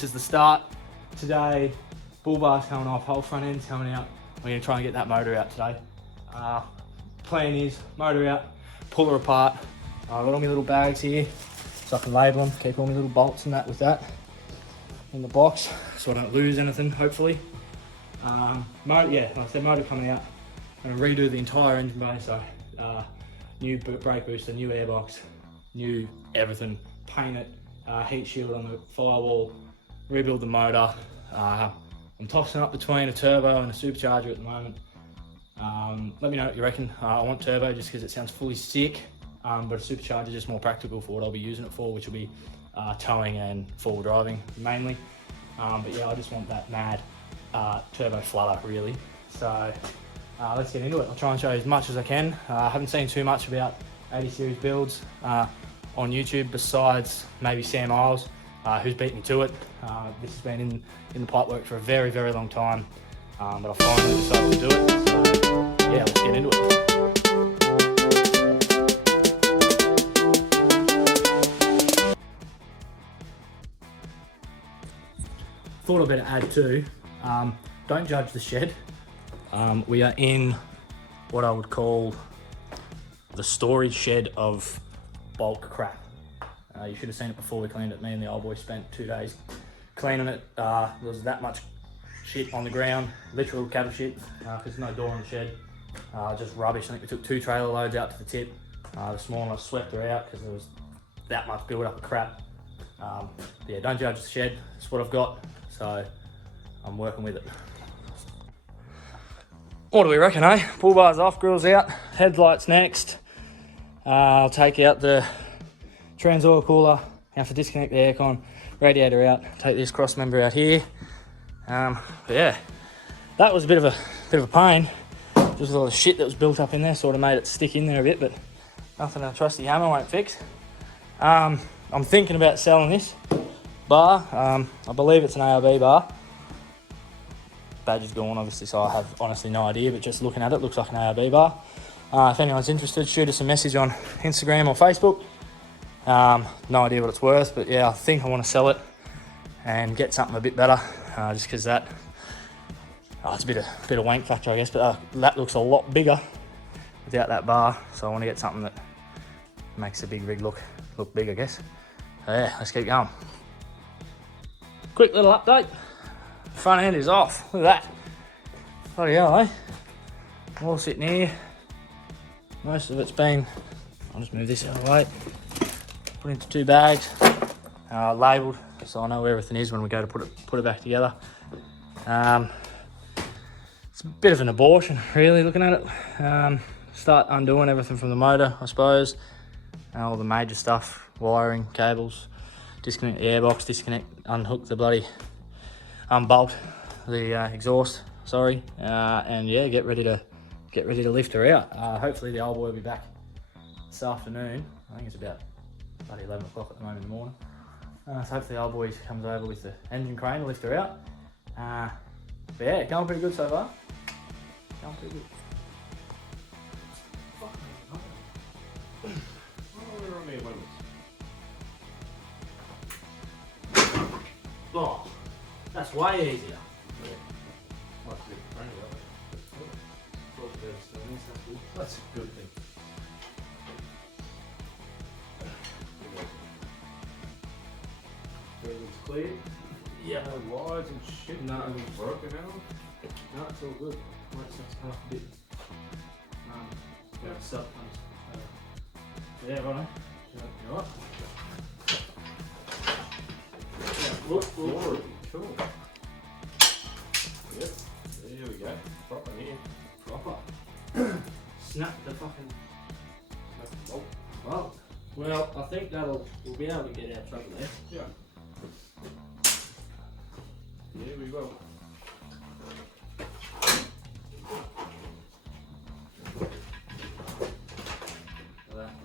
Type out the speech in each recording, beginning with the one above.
this is the start. Today, bull bar's coming off, whole front end's coming out. We're gonna try and get that motor out today. Plan is, motor out, pull her apart. I've got all my little bags here, so I can label them, keep all my little bolts and that with that in the box, so I don't lose anything, hopefully. Motor, yeah, like I said, motor coming out. I'm gonna redo the entire engine bay, so new brake booster, new airbox, new everything, paint it, heat shield on the firewall, rebuild the motor. I'm tossing up between a turbo and a supercharger at the moment. Let me know what you reckon. I want turbo just because it sounds fully sick, but a supercharger is just more practical for what I'll be using it for, which will be towing and four-wheel driving mainly. But yeah, I just want that mad turbo flutter really. So let's get into it. I'll try and show you as much as I can. I haven't seen too much about 80 series builds on YouTube besides maybe Sam Isles, who's beat me to it. This has been in the pipework for a very, very long time, but I finally decided to do it. So yeah, let's get into it. Thought I'd better add too, don't judge the shed. We are in what I would call the storage shed of bulk crap. You should have seen it before we cleaned it. Me and the old boy spent 2 days cleaning it. There was that much shit on the ground, literal cattle shit, there's no door in the shed. Just rubbish. I think we took 2 trailer loads out to the tip. This morning I swept her out because there was that much build up of crap. Yeah, don't judge the shed, it's what I've got, so I'm working with it. What do we reckon, eh? Bull bar's off, grill's out, headlights next. I'll take out the trans oil cooler, have to disconnect the aircon, radiator out, take this cross member out here. But yeah, that was a bit of a pain. Just all the shit that was built up in there sort of made it stick in there a bit, but nothing a trusty hammer won't fix. I'm thinking about selling this bar. I believe it's an ARB bar. Badge is gone obviously, so I have honestly no idea, but just looking at it, looks like an ARB bar. If anyone's interested, shoot us a message on Instagram or Facebook. No idea what it's worth, but yeah, I think I want to sell it and get something a bit better, just because that, it's a bit of wank factor I guess, but that looks a lot bigger without that bar, so I want to get something that makes the big rig look big, I guess. So yeah, let's keep going. Quick little update. Front end is off. Look at that. Bloody hell, eh? All sitting here. Most of it's been, I'll just move this out of the way. Put into 2 bags, labelled, so I know where everything is when we go to put it back together. It's a bit of an abortion, really, looking at it. Start undoing everything from the motor, I suppose. All the major stuff, wiring, cables, disconnect the airbox, unhook the bloody, unbolt the exhaust, sorry, and yeah, get ready to lift her out. Hopefully the old boy will be back this afternoon. I think it's about 11 o'clock at the moment in the morning. So hopefully the old boy comes over with the engine crane to lift her out. But yeah, going pretty good so far. Going pretty good. Oh, that's way easier. That's a good thing. Everything's clear? Yeah. No wires and shit? No. Nothing's broken out? No, it's all good. Might just have to come up a bit. Yeah, stuff comes. Yeah, right. You alright? Look. Cool. Yep. There we go. Proper here. Proper. Snap the fucking bolt. Oh. Well, I think we'll be able to get our trouble there. Yeah. Yeah, we will.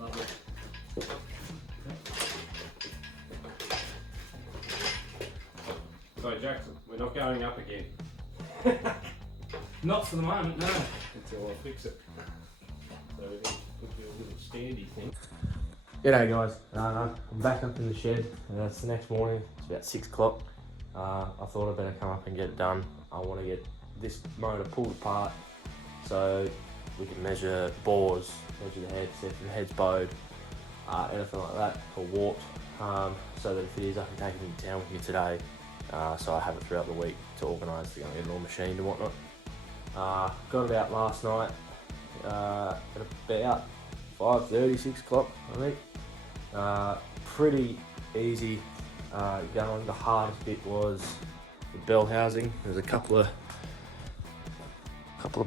Lovely. So Jackson, we're not going up again Not for the moment, no. until I fix it. So we can put you a little standy thing. G'day guys, I'm back up in the shed. It's the next morning, it's about 6 o'clock. I thought I'd better come up and get it done. I want to get this motor pulled apart so we can measure bores, measure the head, see if the head's bowed, anything like that, or warped, so that if it is, I can take it into town with me today, so I have it throughout the week to organise to go and get it all machined and whatnot. Got it out last night at about 5:30, 6 o'clock, I think. Pretty easy going. The hardest bit was the bell housing. There's a couple of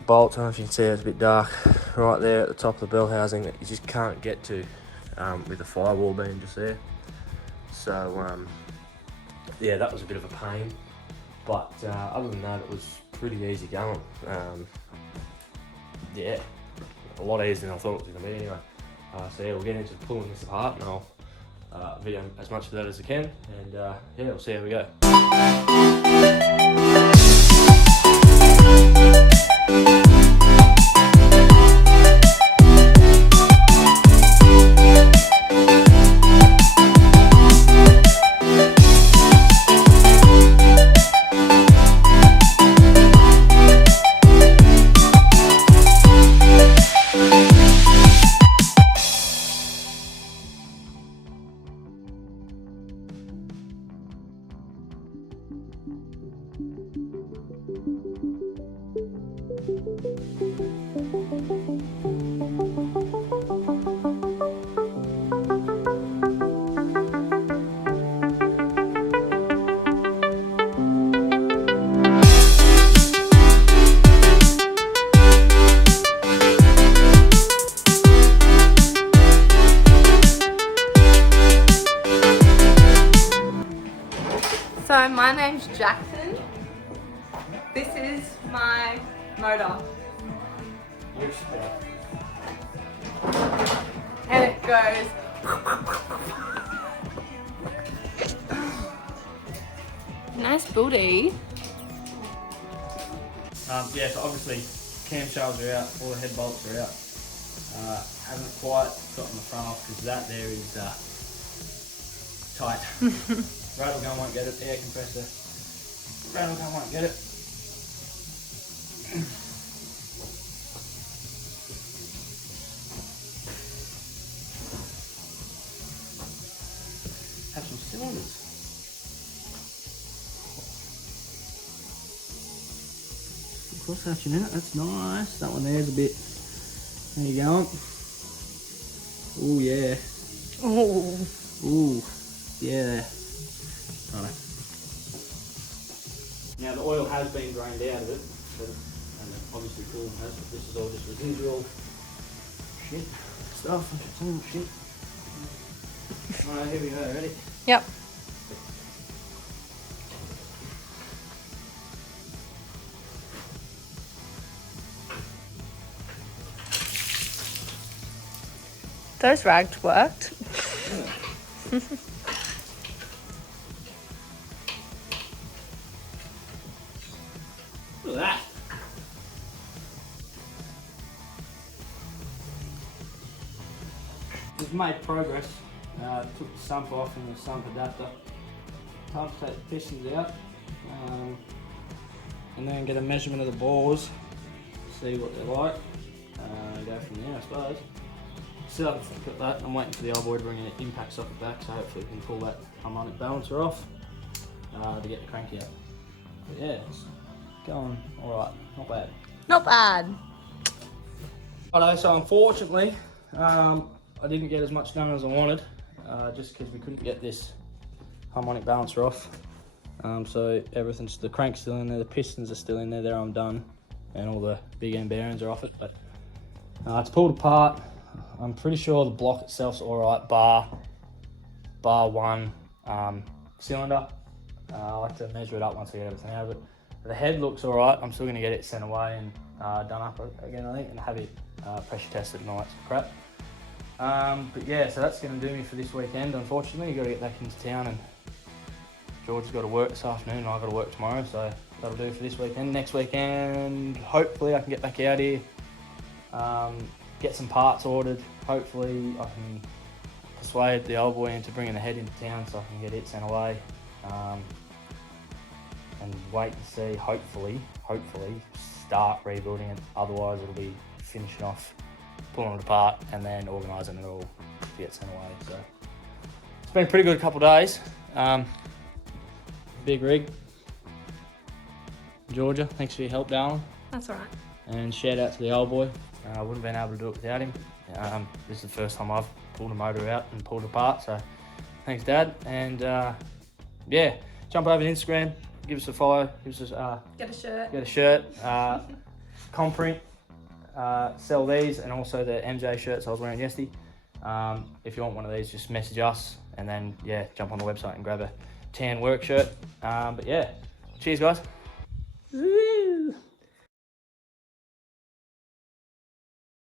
bolts, I don't know if you can see, it's a bit dark, right there at the top of the bell housing that you just can't get to with the firewall being just there. So yeah, that was a bit of a pain, but other than that, it was pretty easy going. Yeah, a lot easier than I thought it was going to be anyway. So yeah, we'll get into pulling this apart and I'll video as much of that as I can, and yeah, we'll see how we go. So my name's Jackson. This is my motor. And it goes. Nice booty. Yeah, so obviously camshells are out, all the head bolts are out. Haven't quite gotten the front off because that there is tight. Rattle gun won't get it, air compressor. Rattle gun won't get it. Have some cylinders. Cross hatching in it, that's nice. That one there's a bit. There you go. Oh yeah. Oh. Ooh, yeah. Righto. Now the oil has been drained out of it, and obviously coolant has, but this is all just residual shit stuff. Shit. Alright, here we go, ready? Yep. Those rags worked. Look at that. We've made progress. Took the sump off and the sump adapter. Time to take the pistons out, and then get a measurement of the bores, see what they're like, go from there I suppose. Still haven't looked at that. I'm waiting for the old boy to bring an impact socket back, so hopefully we can pull that harmonic balancer off to get the crank out. But yeah, it's going alright, not bad. Not bad. Righto, so unfortunately, I didn't get as much done as I wanted, just because we couldn't get this harmonic balancer off. So everything's, the crank's still in there, the pistons are still in there, I'm done, and all the big end bearings are off it, but it's pulled apart. I'm pretty sure the block itself's alright, bar one cylinder. I like to measure it up once I get everything out of it. The head looks alright. I'm still going to get it sent away and done up again, I think, and have it pressure tested tonight. So crap. But yeah, so that's going to do me for this weekend. Unfortunately, you've got to get back into town, and George has got to work this afternoon, and I've got to work tomorrow. So that'll do for this weekend. Next weekend, hopefully, I can get back out here. Get some parts ordered. Hopefully I can persuade the old boy into bringing the head into town so I can get it sent away. and wait and see. Hopefully start rebuilding it. Otherwise, it'll be finishing off, pulling it apart, and then organising it all to get sent away. So it's been a pretty good couple of days. Big rig. Georgia, thanks for your help, darling. That's all right. And shout out to the old boy. I wouldn't have been able to do it without him. This is the first time I've pulled a motor out and pulled it apart, so thanks, Dad. And yeah, jump over to Instagram, give us a follow, give us Get a shirt. a shirt, Comprint, sell these, and also the MJ shirts I was wearing yesterday. If you want one of these, just message us, and then yeah, jump on the website and grab a tan work shirt. But yeah, cheers, guys. Woo!